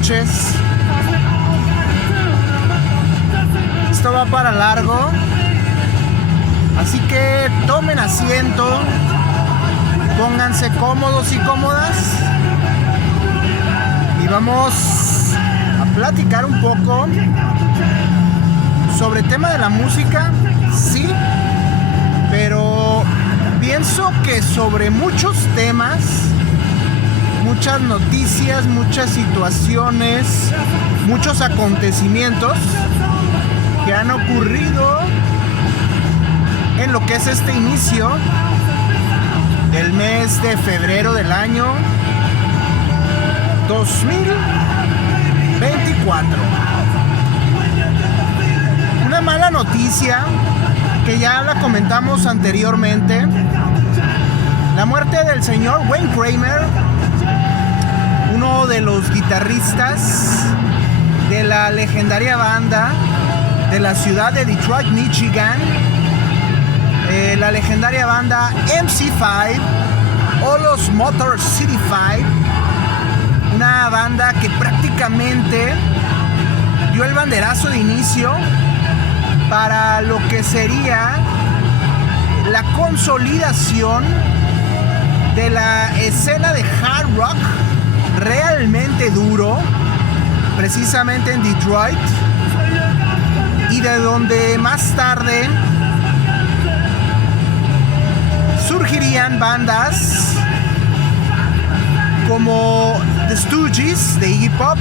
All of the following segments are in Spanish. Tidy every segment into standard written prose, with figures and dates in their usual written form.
noches. Esto va para largo, así que tomen asiento, pónganse cómodos y cómodas y vamos a platicar un poco sobre el tema de la música, sí, pero pienso que sobre muchos temas, muchas noticias, muchas situaciones, muchos acontecimientos que han ocurrido en lo que es este inicio del mes de febrero del año 2024. Una mala noticia que ya la comentamos anteriormente: la muerte del señor Wayne Kramer, uno de los guitarristas de la legendaria banda de la ciudad de Detroit, Michigan, la legendaria banda MC5 o los Motor City 5, una banda que prácticamente dio el banderazo de inicio para lo que sería la consolidación de la escena de hard rock realmente duro, precisamente en Detroit, y de donde más tarde surgirían bandas como The Stooges de Iggy Pop,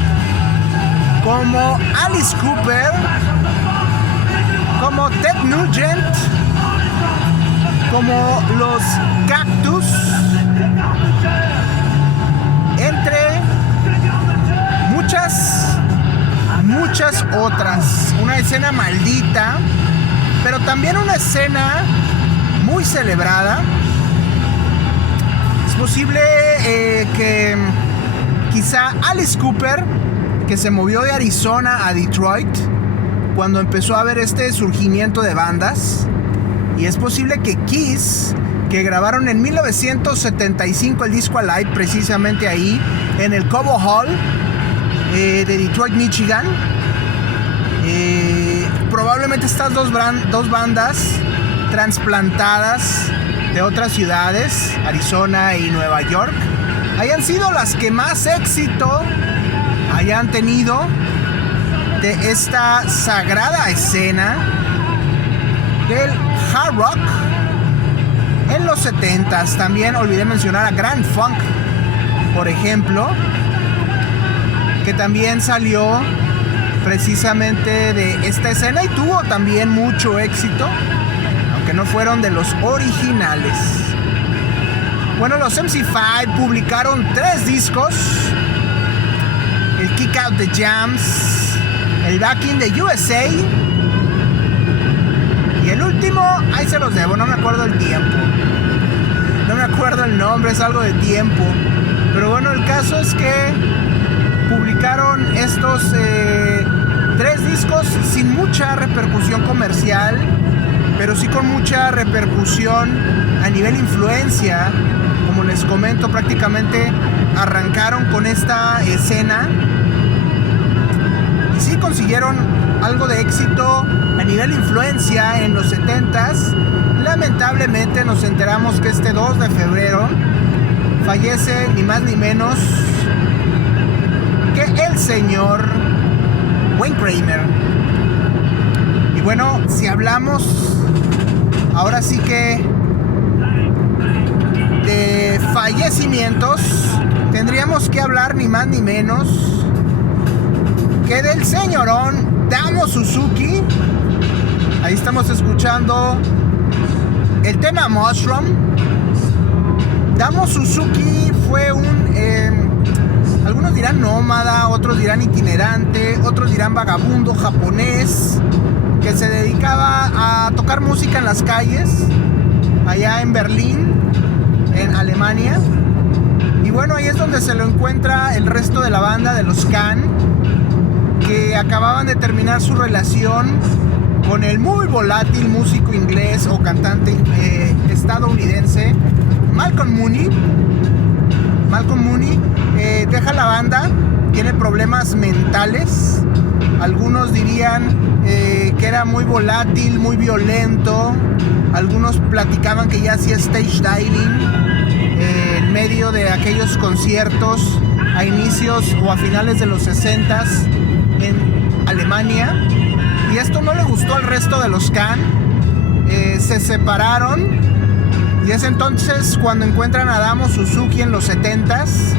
como Alice Cooper, como Ted Nugent, como los Cactus, entre muchas otras. Una escena maldita, pero también una escena muy celebrada. Es posible que quizá Alice Cooper, que se movió de Arizona a Detroit cuando empezó a haber este surgimiento de bandas, y es posible que Kiss, que grabaron en 1975 el disco Alive, precisamente ahí en el Cobo Hall de Detroit, Michigan, probablemente estas dos bandas transplantadas de otras ciudades, Arizona y Nueva York, hayan sido las que más éxito hayan tenido de esta sagrada escena del hard rock en los 70s. También olvidé mencionar a Grand Funk, por ejemplo, que también salió precisamente de esta escena y tuvo también mucho éxito, aunque no fueron de los originales. Bueno, los MC5 publicaron 3 discos: el Kick Out the Jams, el Back in the USA y el último, ahí se los debo, no me acuerdo el tiempo, no me acuerdo el nombre, es algo de tiempo. Pero bueno, el caso es que publicaron estos 3 discos sin mucha repercusión comercial, pero sí con mucha repercusión a nivel influencia. Como les comento, prácticamente arrancaron con esta escena y sí consiguieron algo de éxito a nivel influencia en los 70s. Lamentablemente nos enteramos que este 2 de febrero fallece ni más ni menos que el señor Wayne Kramer. Y bueno, si hablamos ahora sí que de fallecimientos, tendríamos que hablar ni más ni menos que del señorón Damo Suzuki. Ahí estamos escuchando el tema Mushroom. Damo Suzuki fue algunos dirán nómada, otros dirán itinerante, otros dirán vagabundo japonés, que se dedicaba a tocar música en las calles, allá en Berlín, en Alemania. Y bueno, ahí es donde se lo encuentra el resto de la banda de los Can, que acababan de terminar su relación con el muy volátil músico inglés o cantante estadounidense Malcolm Mooney. Deja la banda tiene problemas mentales. Algunos dirían que era muy volátil, muy violento. Algunos platicaban que ya hacía stage diving en medio de aquellos conciertos a inicios o a finales de los 60s en Alemania. Y esto no le gustó al resto de los Can. Se separaron. Y es entonces cuando encuentran a Adamo Suzuki en los 70s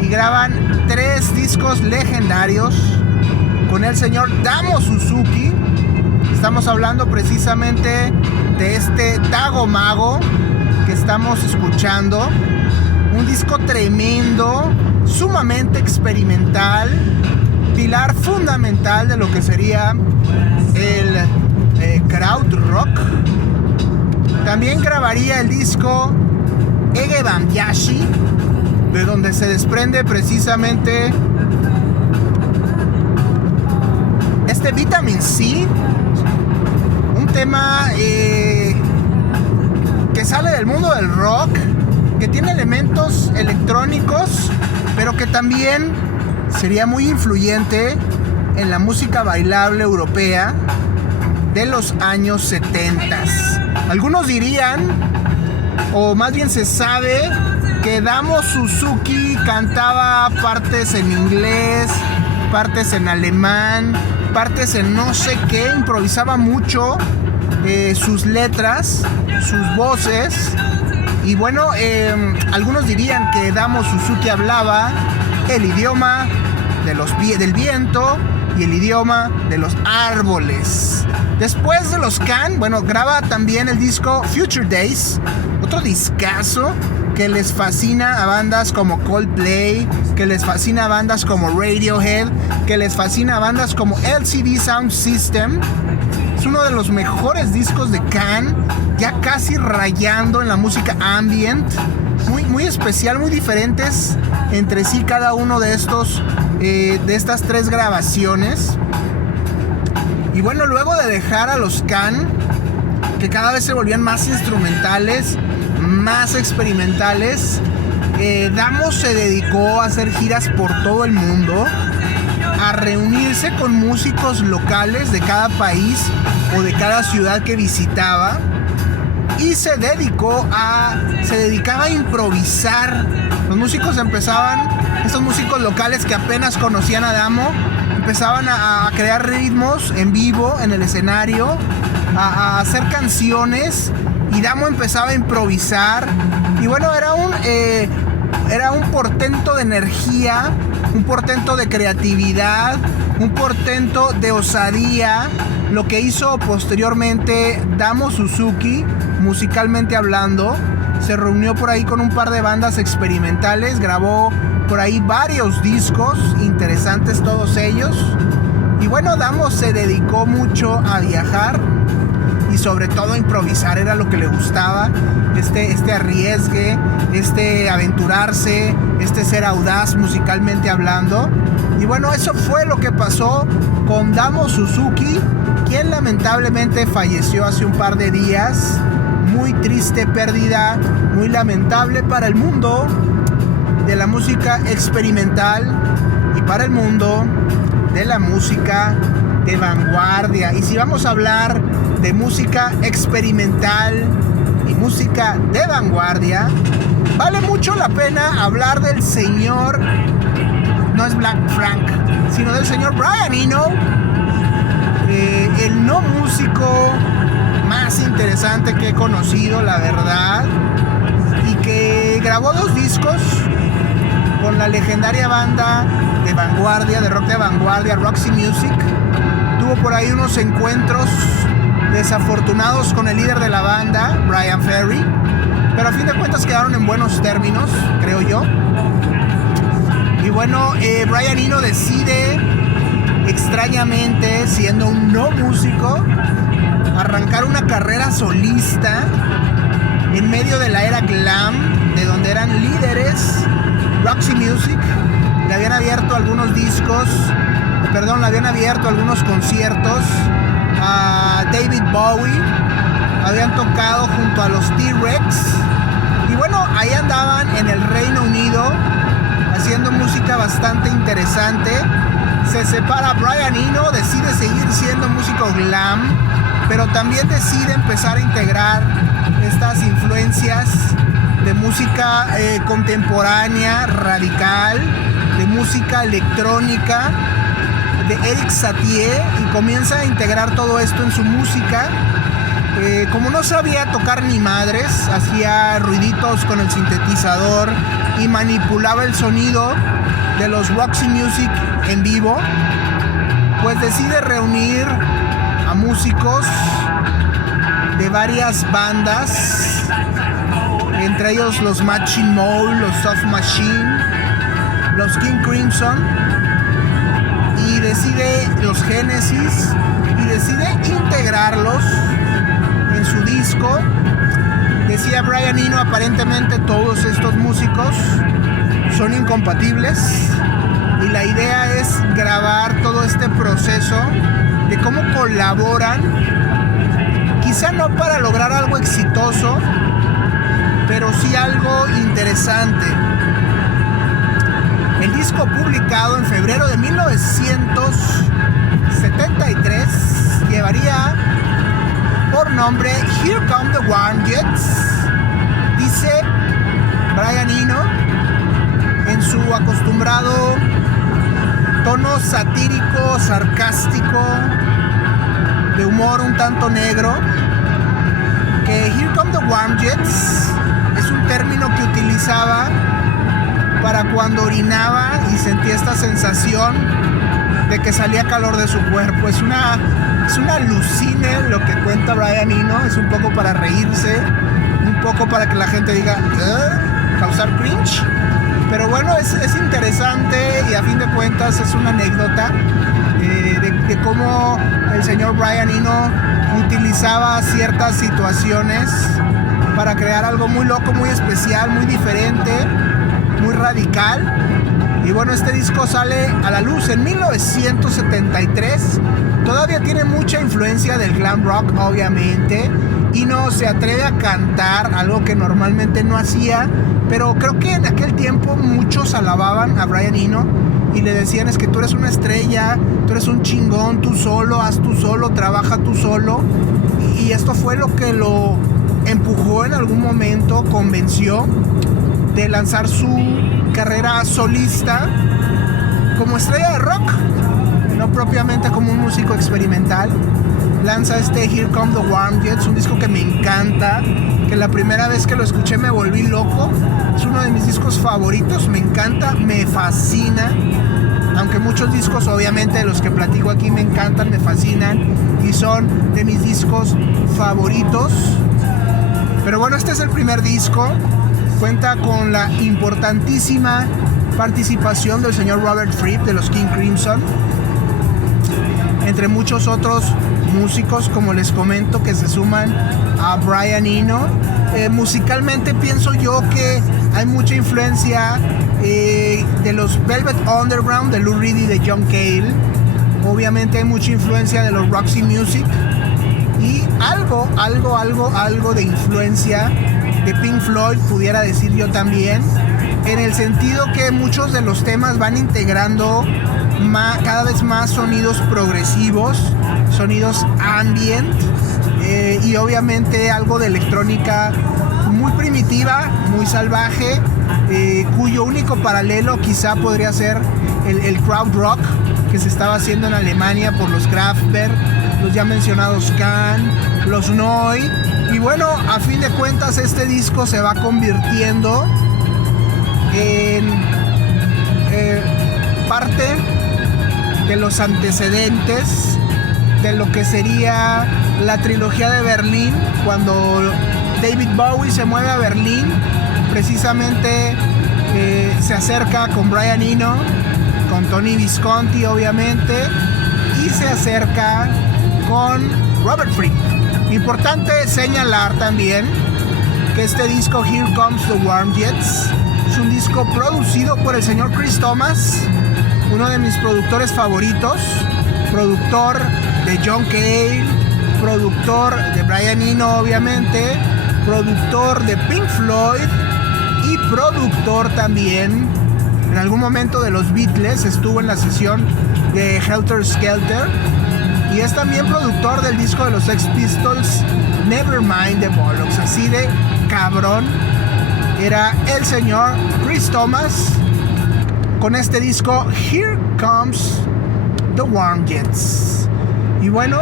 y graban 3 discos legendarios con el señor Damo Suzuki. Estamos hablando precisamente de este Tago Mago que estamos escuchando. Un disco tremendo, sumamente experimental, pilar fundamental de lo que sería el krautrock. También grabaría el disco Ege Bambashi, de donde se desprende precisamente este Vitamin C, un tema que sale del mundo del rock, que tiene elementos electrónicos, pero que también sería muy influyente en la música bailable europea de los años 70. Algunos dirían, o más bien se sabe, que Damo Suzuki cantaba partes en inglés, partes en alemán, partes en no sé qué, improvisaba mucho sus letras, sus voces. Y bueno, algunos dirían que Damo Suzuki hablaba el idioma del viento y el idioma de los árboles. Después de los Can, bueno, graba también el disco Future Days, otro discazo que les fascina a bandas como Coldplay, que les fascina a bandas como Radiohead, que les fascina a bandas como LCD Sound System. Es uno de los mejores discos de Can, ya casi rayando en la música ambient, muy especial, muy diferentes entre sí cada uno de estas 3 grabaciones. Y bueno, luego de dejar a los Can, que cada vez se volvían más instrumentales, más experimentales, Damo se dedicó a hacer giras por todo el mundo, a reunirse con músicos locales de cada país o de cada ciudad que visitaba, y se dedicaba a improvisar. Los músicos estos músicos locales que apenas conocían a Damo, empezaban a crear ritmos en vivo en el escenario, a hacer canciones, y Damo empezaba a improvisar. Y bueno, era un portento de energía, un portento de creatividad, un portento de osadía, lo que hizo posteriormente Damo Suzuki, musicalmente hablando. Se reunió por ahí con un par de bandas experimentales, grabó por ahí varios discos interesantes todos ellos. Y bueno, Damo se dedicó mucho a viajar y sobre todo a improvisar, era lo que le gustaba, este arriesgue, aventurarse, ser audaz musicalmente hablando. Y bueno, eso fue lo que pasó con Damo Suzuki, quien lamentablemente falleció hace un par de días. Muy triste pérdida, muy lamentable para el mundo de la música experimental y para el mundo de la música de vanguardia. Y si vamos a hablar de música experimental y música de vanguardia, vale mucho la pena hablar del señor, no es Black Frank, sino del señor Brian Eno, el no músico más interesante que he conocido, la verdad, y que grabó 2 discos con la legendaria banda de vanguardia, de rock de vanguardia, Roxy Music. Tuvo por ahí unos encuentros desafortunados con el líder de la banda, Brian Ferry, pero a fin de cuentas quedaron en buenos términos, creo yo. Y bueno, Brian Eno decide, extrañamente, siendo un no músico, arrancar una carrera solista en medio de la era glam, de donde eran líderes Roxy Music. Le habían abierto algunos conciertos a David Bowie, habían tocado junto a los T-Rex, y bueno, ahí andaban en el Reino Unido haciendo música bastante interesante. Se separa Brian Eno, decide seguir siendo músico glam, pero también decide empezar a integrar estas influencias de música contemporánea, radical, de música electrónica, de Eric Satie, y comienza a integrar todo esto en su música. Como no sabía tocar ni madres, hacía ruiditos con el sintetizador y manipulaba el sonido de los Roxy Music en vivo, pues decide reunir a músicos de varias bandas, entre ellos los Matching Mole, los Soft Machine, los King Crimson, y decide los Genesis, y decide integrarlos en su disco. Decía Brian Eno, aparentemente todos estos músicos son incompatibles, y la idea es grabar todo este proceso de cómo colaboran, quizá no para lograr algo exitoso, pero sí algo interesante. El disco, publicado en febrero de 1973, llevaría por nombre Here Come the Warm Jets. Dice Brian Eno, en su acostumbrado tono satírico, sarcástico, de humor un tanto negro, que Here Come the Warm Jets es un término que utilizaba para cuando orinaba y sentía esta sensación de que salía calor de su cuerpo. Es una alucine lo que cuenta Brian Eno. Es un poco para reírse, un poco para que la gente diga causar cringe, pero bueno, es interesante, y a fin de cuentas es una anécdota de cómo el señor Brian Eno utilizaba ciertas situaciones para crear algo muy loco, muy especial, muy diferente, muy radical. Y bueno, este disco sale a la luz en 1973. Todavía tiene mucha influencia del glam rock, obviamente, y no se atreve a cantar, algo que normalmente no hacía, pero creo que en aquel tiempo muchos alababan a Brian Eno y le decían: es que tú eres una estrella, tú eres un chingón, tú solo, haz tú solo, trabaja tú solo. Y esto fue lo que lo empujó en algún momento, convenció de lanzar su carrera solista como estrella de rock, no propiamente como un músico experimental. Lanza este Here Come the Warm Jets, un disco que me encanta, que la primera vez que lo escuché me volví loco. Es uno de mis discos favoritos, me encanta, me fascina. Aunque muchos discos, obviamente, de los que platico aquí me encantan, me fascinan y son de mis discos favoritos. Pero bueno, este es el primer disco. Cuenta con la importantísima participación del señor Robert Fripp de los King Crimson, entre muchos otros músicos, como les comento, que se suman a Brian Eno. Musicalmente pienso yo que hay mucha influencia de los Velvet Underground, de Lou Reed y de John Cale. Obviamente hay mucha influencia de los Roxy Music y algo de influencia de Pink Floyd, pudiera decir yo también, en el sentido que muchos de los temas van integrando cada vez más sonidos progresivos, sonidos ambient, y obviamente algo de electrónica muy primitiva, muy salvaje, cuyo único paralelo quizá podría ser el crowd rock que se estaba haciendo en Alemania por los Kraftwerk, los ya mencionados Can, los Neu. Y bueno, a fin de cuentas este disco se va convirtiendo en parte de los antecedentes de lo que sería la trilogía de Berlín. Cuando David Bowie se mueve a Berlín, precisamente se acerca con Brian Eno, con Tony Visconti obviamente, y se acerca con Robert Fripp. Importante señalar también que este disco Here Comes the Warm Jets es un disco producido por el señor Chris Thomas, uno de mis productores favoritos, productor de John Cale, productor de Brian Eno obviamente, productor de Pink Floyd y productor también en algún momento de los Beatles, estuvo en la sesión de Helter Skelter, y es también productor del disco de los Sex Pistols, Nevermind the Bollocks. Así de cabrón era el señor Chris Thomas con este disco Here Comes the Warm Jets. Y bueno,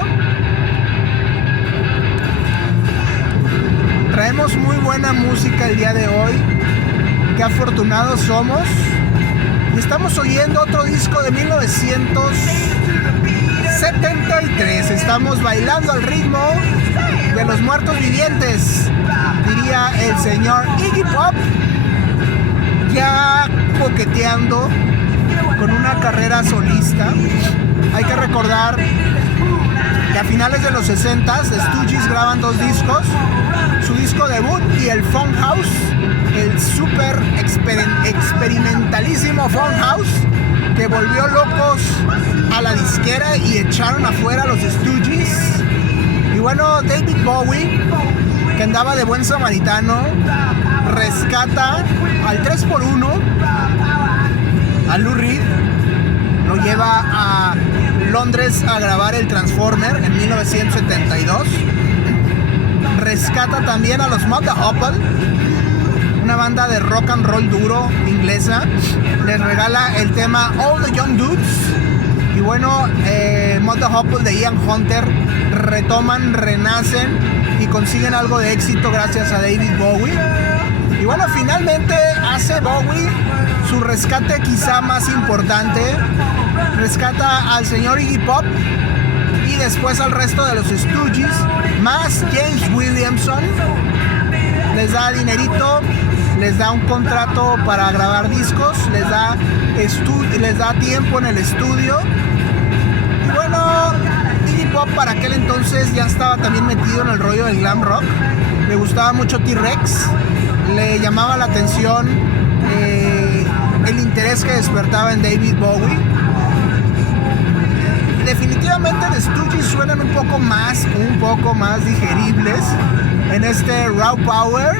traemos muy buena música el día de hoy. Qué afortunados somos. Y estamos oyendo otro disco de 1973. Estamos bailando al ritmo de los muertos vivientes, diría el señor Iggy Pop, ya coqueteando con una carrera solista. Hay que recordar que a finales de los 60s, Stooges graban dos discos, su disco debut y el Funhouse, el super experimentalísimo Funhouse, que volvió locos a la disquera y echaron afuera a los Stooges. Y bueno, David Bowie, que andaba de buen samaritano, rescata al 3x1, a Lou Reed, lo lleva a Londres a grabar el Transformer en 1972. Rescata también a los Mud the Hoople, una banda de rock and roll duro inglesa. Les regala el tema All the Young Dudes. Y bueno, Mud the Hoople de Ian Hunter retoman, renacen y consiguen algo de éxito gracias a David Bowie. Y bueno, finalmente hace Bowie su rescate quizá más importante. Rescata al señor Iggy Pop y después al resto de los Stooges, más James Williamson. Les da dinerito, les da un contrato para grabar discos, les da tiempo en el estudio. Y bueno, Iggy Pop para aquel entonces ya estaba también metido en el rollo del glam rock. Le gustaba mucho T-Rex, le llamaba la atención el interés que despertaba en David Bowie. Definitivamente los Stooges suenan un poco más digeribles en este Raw Power.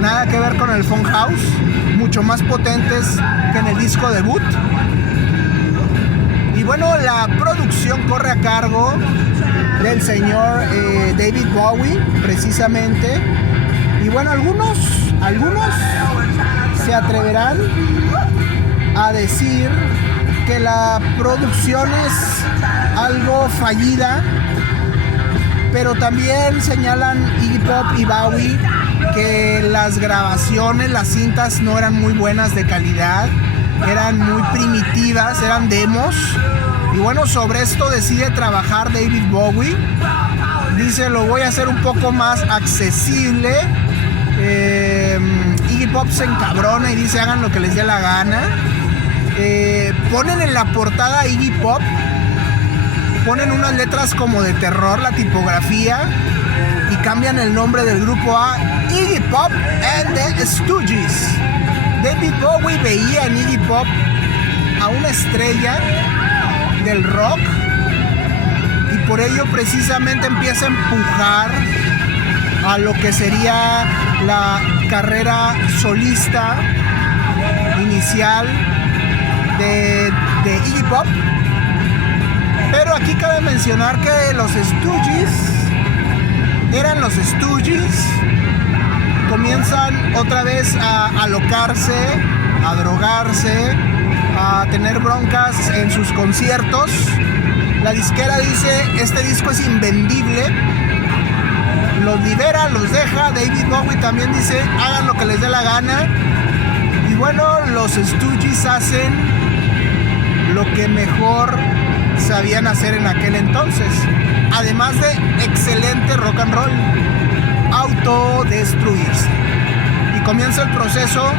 Nada que ver con el Funhouse, mucho más potentes que en el disco debut. Y bueno, la producción corre a cargo del señor David Bowie, precisamente. Y bueno, algunos se atreverán a decir que la producción es algo fallida, pero también señalan Iggy Pop y Bowie que las grabaciones, las cintas no eran muy buenas de calidad, eran muy primitivas, eran demos. Y bueno, sobre esto decide trabajar David Bowie. Dice, lo voy a hacer un poco más accesible. Iggy Pop se encabrona y dice, hagan lo que les dé la gana. Ponen en la portada Iggy Pop, ponen unas letras como de terror, la tipografía, y cambian el nombre del grupo a Iggy Pop and the Stooges. David Bowie veía en Iggy Pop a una estrella del rock y por ello precisamente empieza a empujar a lo que sería la carrera solista inicial de Iggy Pop. Pero aquí cabe mencionar que los Stooges eran los Stooges. Comienzan otra vez a alocarse, a drogarse, a tener broncas en sus conciertos. La disquera dice, este disco es invendible. Los libera, los deja. David Bowie también dice, hagan lo que les dé la gana. Y bueno, los Stooges hacen lo que mejor sabían hacer en aquel entonces, además de excelente rock and roll: autodestruirse. Y comienza el proceso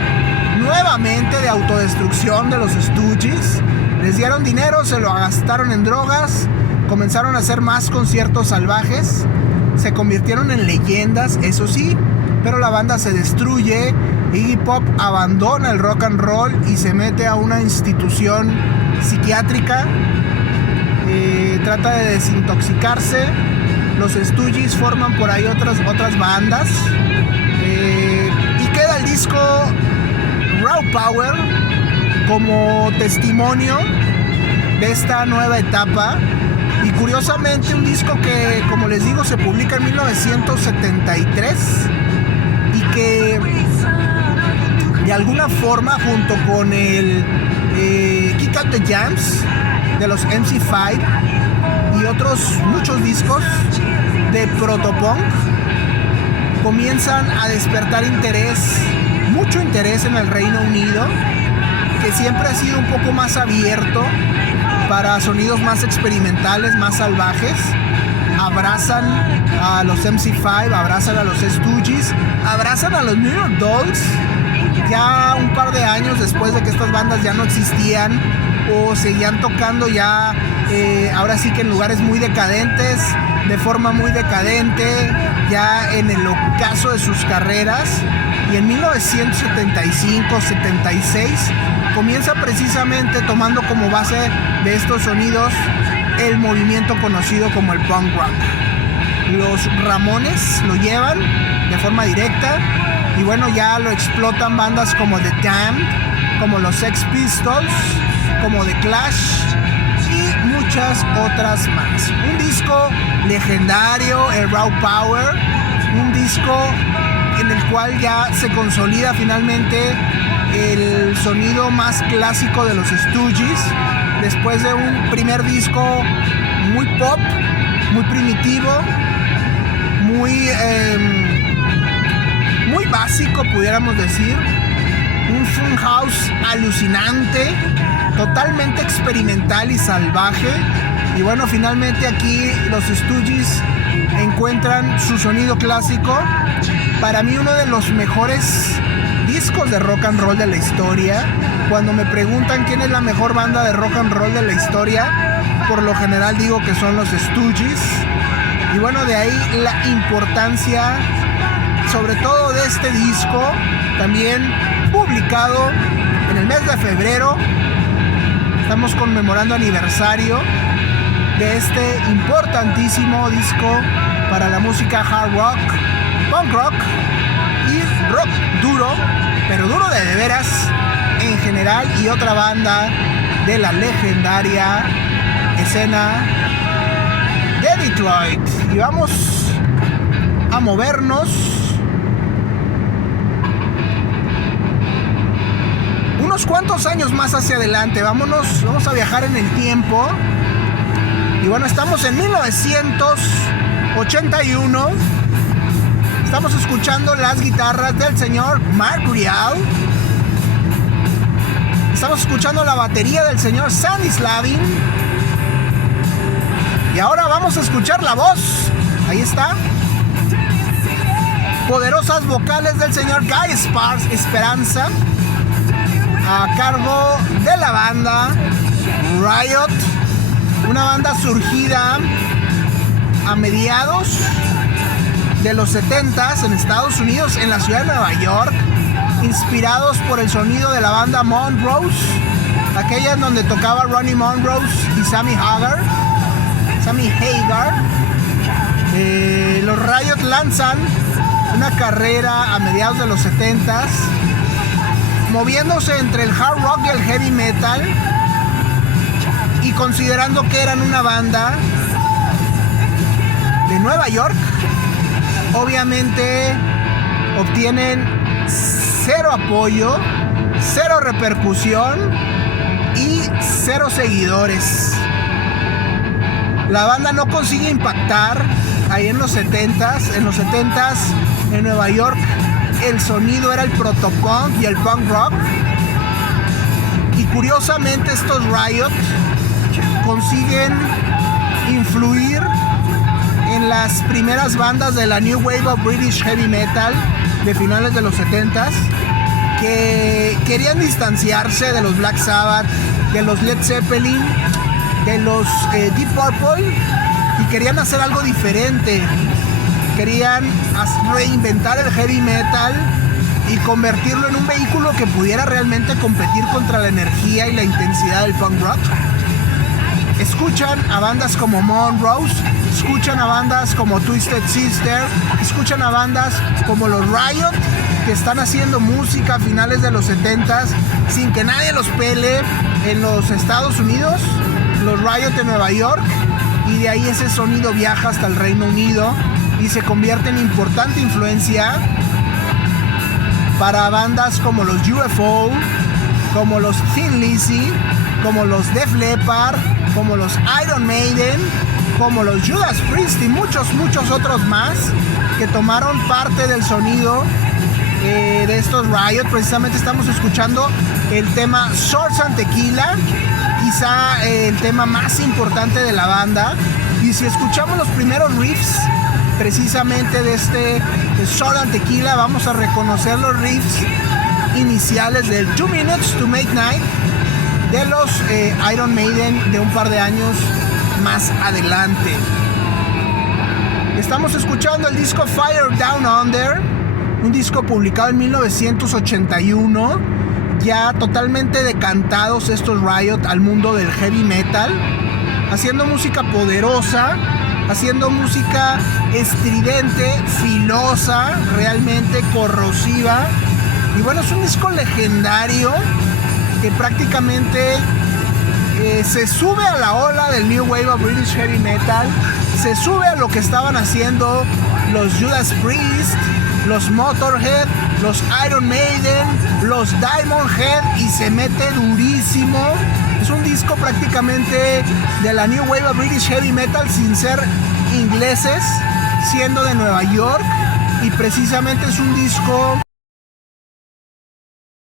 nuevamente de autodestrucción de los Stooges. Les dieron dinero, se lo gastaron en drogas, comenzaron a hacer más conciertos salvajes, se convirtieron en leyendas, eso sí, pero la banda se destruye. Iggy Pop abandona el rock and roll y se mete a una institución psiquiátrica. Trata de desintoxicarse. Los Stooges forman por ahí otras bandas. Y queda el disco Raw Power como testimonio de esta nueva etapa. Y curiosamente un disco que, como les digo, se publica en 1973 y que de alguna forma, junto con el Kick Out the Jams de los MC5 y otros muchos discos de protopunk, comienzan a despertar mucho interés en el Reino Unido, que siempre ha sido un poco más abierto para sonidos más experimentales, más salvajes. Abrazan a los MC5, abrazan a los Stooges, abrazan a los New York Dolls, ya un par de años después de que estas bandas ya no existían o seguían tocando ya, ahora sí que en lugares muy decadentes, de forma muy decadente, ya en el ocaso de sus carreras. Y en 1975-76 comienza precisamente tomando como base de estos sonidos el movimiento conocido como el punk rock. Los Ramones lo llevan de forma directa y bueno, ya lo explotan bandas como The Damned, como los Sex Pistols, como The Clash y muchas otras más. Un disco legendario, el Raw Power, un disco en el cual ya se consolida finalmente el sonido más clásico de los Stooges, después de un primer disco muy pop, muy primitivo, muy básico, pudiéramos decir, un Funhouse alucinante, totalmente experimental y salvaje. Y bueno, finalmente aquí los Stooges encuentran su sonido clásico. Para mí uno de los mejores discos de rock and roll de la historia. Cuando me preguntan quién es la mejor banda de rock and roll de la historia, por lo general digo que son los Stooges. Y bueno, de ahí la importancia, sobre todo de este disco, también publicado en el mes de febrero. Estamos conmemorando aniversario de este importantísimo disco para la música hard rock, punk rock y rock duro, pero duro de veras en general, y otra banda de la legendaria escena de Detroit. Y vamos a movernos unos cuantos años más hacia adelante. Vamos a viajar en el tiempo. Y bueno, estamos en 1981. Estamos escuchando las guitarras del señor Mark Rial. Estamos escuchando la batería del señor Sandy Slavin. Y ahora vamos a escuchar la voz. Ahí está. Poderosas vocales del señor Guy Esperanza, a cargo de la banda Riot, una banda surgida a mediados de los 70s en Estados Unidos, en la ciudad de Nueva York, inspirados por el sonido de la banda Monrose, aquella en donde tocaba Ronnie Monrose y Sammy Hagar. Los Riot lanzan una carrera a mediados de los 70s, moviéndose entre el hard rock y el heavy metal, y considerando que eran una banda de Nueva York, obviamente obtienen cero apoyo, cero repercusión y cero seguidores. La banda no consigue impactar ahí en los 70s. En los 70s en Nueva York el sonido era el protopunk y el punk rock. Y curiosamente estos Riot consiguen influir en las primeras bandas de la New Wave of British Heavy Metal de finales de los 70s, que querían distanciarse de los Black Sabbath, de los Led Zeppelin, de los Deep Purple, y querían hacer algo diferente. Querían reinventar el heavy metal y convertirlo en un vehículo que pudiera realmente competir contra la energía y la intensidad del punk rock. Escuchan a bandas como Monrose, escuchan a bandas como Twisted Sister, escuchan a bandas como los Riot que están haciendo música a finales de los 70s sin que nadie los pele en los Estados Unidos, los Riot de Nueva York, y de ahí ese sonido viaja hasta el Reino Unido y se convierte en importante influencia para bandas como los UFO, como los Thin Lizzy, como los Def Leppard, como los Iron Maiden, como los Judas Priest y muchos otros más que tomaron parte del sonido de estos Riot. Precisamente estamos escuchando el tema Swords and Tequila, quizá el tema más importante de la banda, y si escuchamos los primeros riffs precisamente de este Swords and Tequila, vamos a reconocer los riffs iniciales del 2 Minutes to Midnight de los Iron Maiden de un par de años más adelante. Estamos escuchando el disco Fire Down Under, un disco publicado en 1981, ya totalmente decantados estos Riot al mundo del heavy metal, haciendo música poderosa, haciendo música estridente, filosa, realmente corrosiva. Y bueno, es un disco legendario que prácticamente se sube a la ola del New Wave of British Heavy Metal, se sube a lo que estaban haciendo los Judas Priest, los Motorhead, los Iron Maiden, los Diamond Head, y se mete durísimo. Es un disco prácticamente de la New Wave of British Heavy Metal sin ser ingleses, siendo de Nueva York, y precisamente es un disco